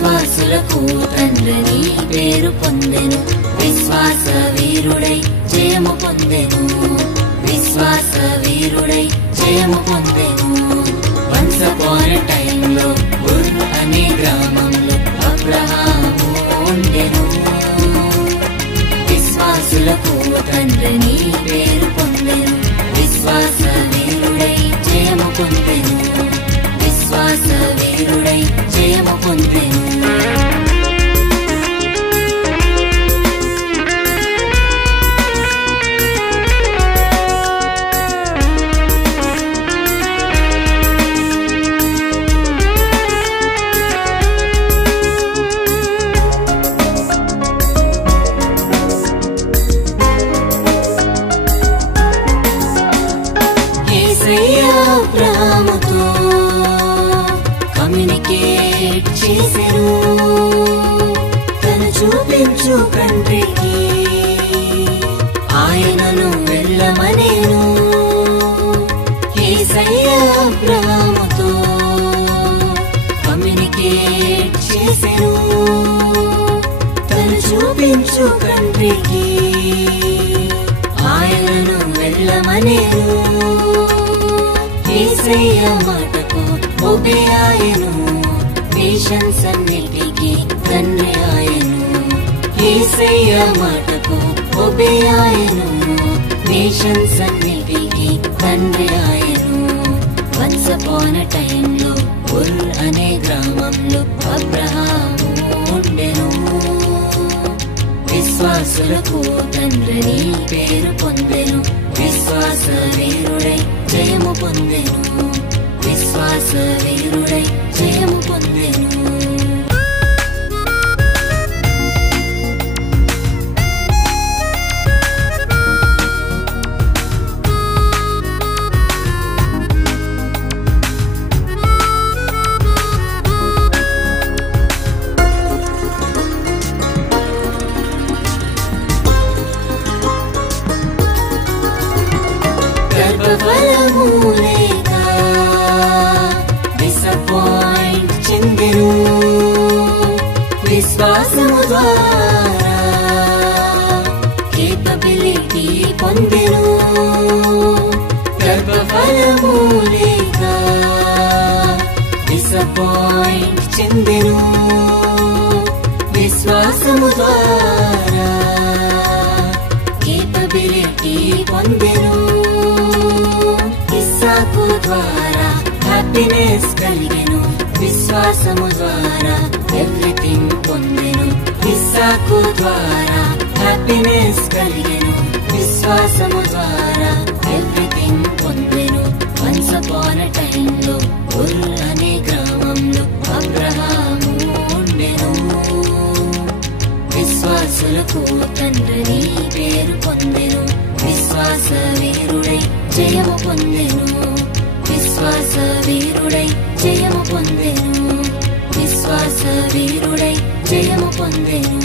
విశ్వాసులకు తండ్రిని పేరు పొందెను విశ్వాస వీరుడై జయము పొందెను విశ్వాస వీరుడై జయము పొందెను వన్స్ అపాన్ ఎ టైమ్ లో ఉర్ అనే గ్రామంలో అబ్రహాము ఉండెను విశ్వాసులకు తండ్రిని పేరు పొందెను విశ్వాస వీరుడై జయము పొందెను విశ్వాస వీరుడై జయము పొందెను అబ్రహాముతో కమ్యూనికేట్ చేసెను తను చూపించు కంట్రీకి ఆయనను వెళ్ళమనేను యేసయ్య అబ్రహాముతో కమ్యూనికేట్ చేసెను తను చూపించు కంట్రీకి ఆయనను వెళ్ళమనేను యేసయ్య మాటకు ఒబే ఆయను నేషన్స్ అన్నిటికీ తండ్రి ఆయను యేసయ్య మాటకు ఒబే ఆయను నేషన్స్ అన్నిటికీ తండ్రి ఆయను వన్స్ అపాన్ ఎ టైమ్ లో ఉర్ అనే గ్రామంలో అబ్రహాము ఉండెను విశ్వాసులకు తండ్రిని పేరు పొందెను విశ్వాస వీరుడై జయము పొందెను విశ్వాస వీరుడై జయము పొందెను గర్భఫలము లేక డిసప్పాయింట్ చెందెను విశ్వాసము ద్వారా కేపబిలిటీ పొందెను గర్భఫలము లేక డిసప్పాయింట్ చెందెను విశ్వాసము ద్వారా కేపబిలిటీ పొందెను ఇస్సాకు ద్వారా హ్యాపీనెస్ కలిగెను విశ్వాసము ద్వారా ఎవ్రీథింగ్ పొందెను ఇస్సాకు ద్వారా హ్యాపీనెస్ కలిగెను విశ్వాసము ద్వారా ఎవ్రీథింగ్ పొందెను వన్స్ అపాన్ ఎ టైమ్ లో ఉర్ అనే గ్రామంలో అబ్రహాము ఉండెను విశ్వాసులకు తండ్రిని పేరు పొందెను విశ్వాస వీరుడై జయము పొందెను విశ్వాస వీరుడై జయము పొందెను విశ్వాస వీరుడై జయము పొందెను